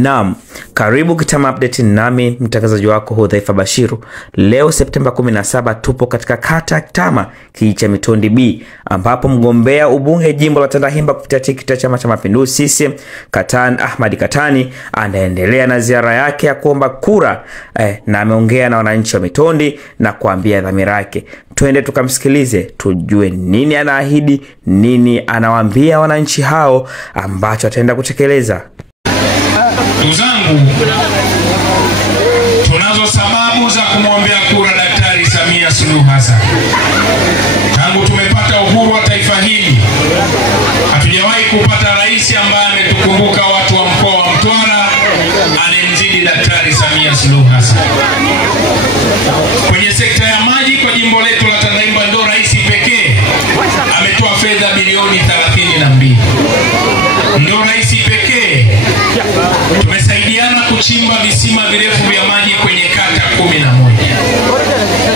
Naam, karibu Kitama Update nami mtangazaji wako Hudhaifa Bashiru. Leo Septemba 17 tupo katika kata ya Kitama, kijiji cha Mitondi B, ambapo mgombea ubunge jimbo la Tandahimba kupitia tiketi ya Chama cha Mapinduzi CCM Katani Ahmad Katani anaendelea na ziara yake ya kuomba kura na ameongea na wananchi wa Mitondi na kuambia dhamira yake. Twende tukamsikilize tujue nini anaahidi, nini anawaambia wananchi hao ambacho ataenda kutekeleza. Ndugu zangu, tunazo sababu za kumwombea kura Daktari Samia Suluhu Hassan. Tangu tumepata uhuru wa taifa hili, hatujawahi kupata rais ambaye ametukumbuka watu wa mkoa wa Mtwara anemzidi Daktari Samia Suluhu Hassan. Kwenye sekta ya maji kwa jimbo letu la Tandahimba ndo rais pekee ametoa fedha bilioni 32. Ndo rais pekee tumesaidiana kuchimba visima virefu vya maji kwenye kata 11.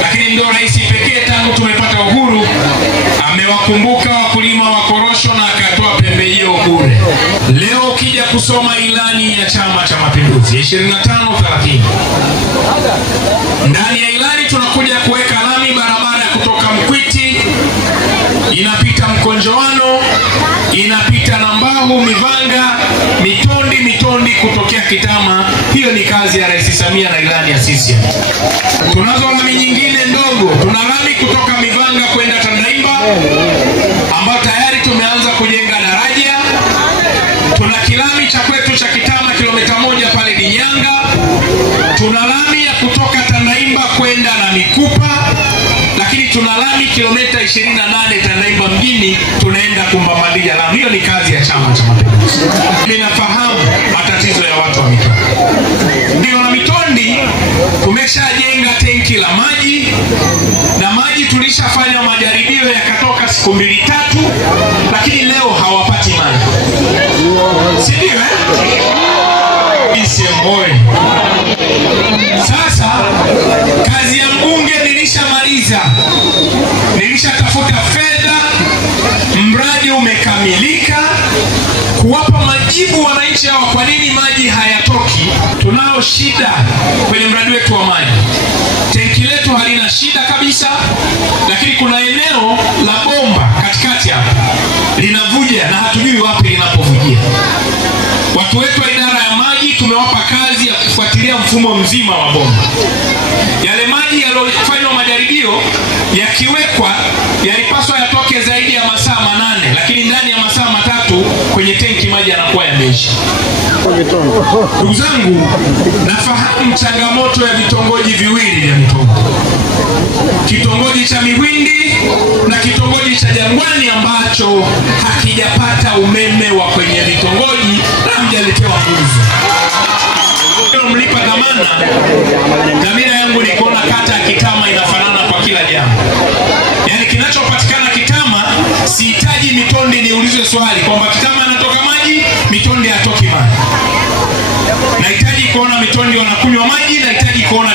Lakini ndo rais pekee tangu tumepata uhuru amewakumbuka wakulima wa korosho na akatoa pembejeo bure. Leo ukija kusoma ilani ya Chama cha Mapinduzi 25-30, ndani ya ilani tunakuja kuweka lami barabara kutoka Mkwiti inapita Mkonjoano, inapita Nambahu, Mivanga, Mitondi kutokea Kitama. Hiyo ni kazi ya Rais Samia na ilani ya CCM. Tunazo lami nyingine ndogo. Tuna lami kutoka Mivanga kwenda Tandahimba ambao tayari tumeanza kujenga daraja. Tuna kilami cha kwetu cha Kitama kilomita 1 pale Dinyanga. Tuna lami ya kutoka Tandahimba kwenda na Mikupa. Lakini tuna lami kilomita 28 Tandahimba mjini tunaenda kumbamalia lami. Hiyo ni kazi ya Chama cha Mapinduzi. Ninafahamu matatizo ya watu wa Mitondi. Ndio na Mitondi tumeshajenga tenki la maji na maji tulishafanya majaribio yakatoka siku 2-3, lakini leo hawapati maji. Si ndio Sasa kazi ya mbunge nilishamaliza. Nilishatafuta fedha, mradi umekamilika, kuwapa majibu wananchi hao kwa nini maji hayatoki. Tunao shida kwenye mradi wetu wa maji. Tenki letu halina shida kabisa, lakini kuna eneo la bomba katikati hapa linavuja na hatujui wapi linapovujia. Watu wetu wa idara ya maji tumewapa kazi ya kufuatilia mfumo mzima wa bomba. Yale maji yaliyofanywa majaribio yakiwekwa yalipaswa yatoke zaidi ya masaa 8, lakini ndani ya masaa 3 kwenye tenki maji yanakuwa yameisha. Ndugu zangu, nafahamu changamoto ya vitongoji viwili vya Mitondi. Kitongoji cha Miwindi na kitongoji cha Jangwani ambacho hakijapata umeme wa kwenye vitongoji na hamjaletewa nguvu. Mlipa dhamana. Dhamira yangu ni kuona kata ya Kitama inafanana kwa kila jambo. Yaani kinachopatikana Kitama, sihitaji Mitondi niulizwe swali kwamba Kitama anatoka maji, Mitondi hatoki maji. Nahitaji kuona Mitondi wanakunywa maji, nahitaji kuona